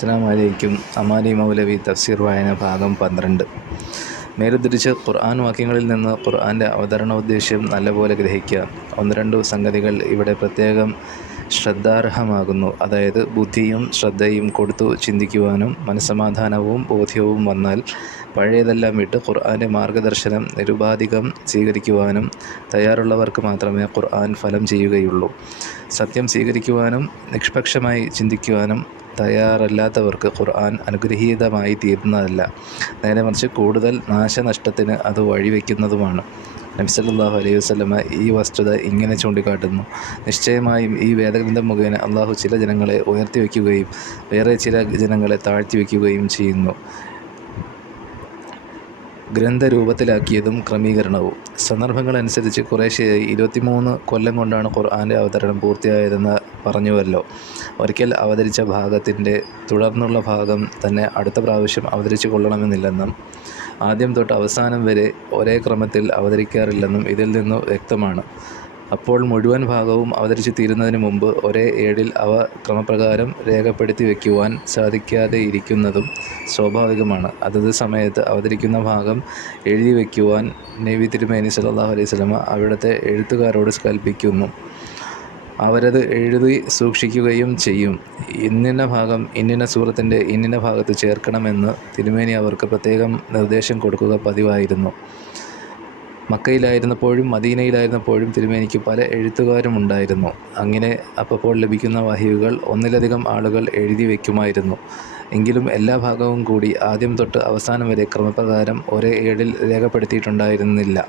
അസ്സലാമു അലൈക്കും. അമാനി മൗലവി തഫ്സീർ വായന ഭാഗം 12. നേരെതിരിച്ച് ഖുർആൻ വാക്യങ്ങളിൽ നിന്ന് ഖുർആൻ്റെ അവതരണോദ്ദേശ്യം നല്ലപോലെ ഗ്രഹിക്കുക. ഒന്ന് രണ്ടു സംഗതികൾ ഇവിടെ പ്രത്യേകം ശ്രദ്ധാർഹമാകുന്നു. അതായത് ബുദ്ധിയും ശ്രദ്ധയും കൊടുത്തു ചിന്തിക്കുവാനും മനസ്സമാധാനവും ബോധ്യവും വന്നാൽ പഴയതെല്ലാം വിട്ട് ഖുർആൻ്റെ മാർഗദർശനം നിരുപാധികം സ്വീകരിക്കുവാനും തയ്യാറുള്ളവർക്ക് മാത്രമേ ഖുർആൻ ഫലം ചെയ്യുകയുള്ളൂ. സത്യം സ്വീകരിക്കുവാനും നിഷ്പക്ഷമായി ചിന്തിക്കുവാനും തയ്യാറല്ലാത്തവർക്ക് ഖുർആൻ അനുഗ്രഹീതമായി തീരുന്നതല്ല, നേരെ മറിച്ച് കൂടുതൽ നാശനഷ്ടത്തിന് അത് വഴിവെക്കുന്നതുമാണ്. നബി സല്ലല്ലാഹു അലൈഹി വസല്ലമ ഈ വസ്തുത ഇങ്ങനെ ചൂണ്ടിക്കാട്ടുന്നു: നിശ്ചയമായും ഈ വേദഗ്രന്ഥം മുഖേന അള്ളാഹു ചില ജനങ്ങളെ ഉയർത്തിവെക്കുകയും വേറെ ചില ജനങ്ങളെ താഴ്ത്തിവെക്കുകയും ചെയ്യുന്നു. ഗ്രന്ഥരൂപത്തിലാക്കിയതും ക്രമീകരണവും. സന്ദർഭങ്ങളനുസരിച്ച് കുറേശ്ശെയായി 23 കൊല്ലം കൊണ്ടാണ് ഖുർആൻ്റെ അവതരണം പൂർത്തിയായതെന്ന് പറഞ്ഞുവല്ലോ. ഒരിക്കൽ അവതരിച്ച ഭാഗത്തിൻ്റെ തുടർന്നുള്ള ഭാഗം തന്നെ അടുത്ത പ്രാവശ്യം അവതരിച്ചു കൊള്ളണമെന്നില്ലെന്നും ആദ്യം തൊട്ട് അവസാനം വരെ ഒരേ ക്രമത്തിൽ അവതരിക്കാറില്ലെന്നും ഇതിൽ നിന്നു വ്യക്തമാണ്. അപ്പോൾ മുഴുവൻ ഭാഗവും അവതരിച്ചു തീരുന്നതിന് മുമ്പ് ഒരേ ഏടിൽ അവ ക്രമപ്രകാരം രേഖപ്പെടുത്തി വയ്ക്കുവാൻ സാധിക്കാതെയിരിക്കുന്നതും സ്വാഭാവികമാണ്. അതത് സമയത്ത് അവതരിക്കുന്ന ഭാഗം എഴുതി വയ്ക്കുവാൻ നബി തിരുമേനി സല്ലല്ലാഹു അലൈഹി വസല്ലമ അവിടുത്തെ എഴുത്തുകാരോട് കൽപ്പിക്കുന്നു. അവരത് എഴുതി സൂക്ഷിക്കുകയും ചെയ്യും. ഇന്നിന്ന ഭാഗം ഇന്നിന്ന സൂറത്തിൻ്റെ ഇന്നിന്ന ഭാഗത്ത് ചേർക്കണമെന്ന് തിരുമേനി അവർക്ക് പ്രത്യേകം നിർദ്ദേശം കൊടുക്കുക പതിവായിരുന്നു. മക്കയിലായിരുന്നപ്പോഴും മദീനയിലായിരുന്നപ്പോഴും തിരുമേനിക്ക് പല എഴുത്തുകാരുമുണ്ടായിരുന്നു. അങ്ങനെ അപ്പോൾ ലഭിക്കുന്ന വഹയുകൾ ഒന്നിലധികം ആളുകൾ എഴുതി വയ്ക്കുമായിരുന്നു. എങ്കിലും എല്ലാ ഭാഗവും കൂടി ആദ്യം തൊട്ട് അവസാനം വരെ ക്രമപ്രകാരം ഒരേ ഏടിൽ രേഖപ്പെടുത്തിയിട്ടുണ്ടായിരുന്നില്ല.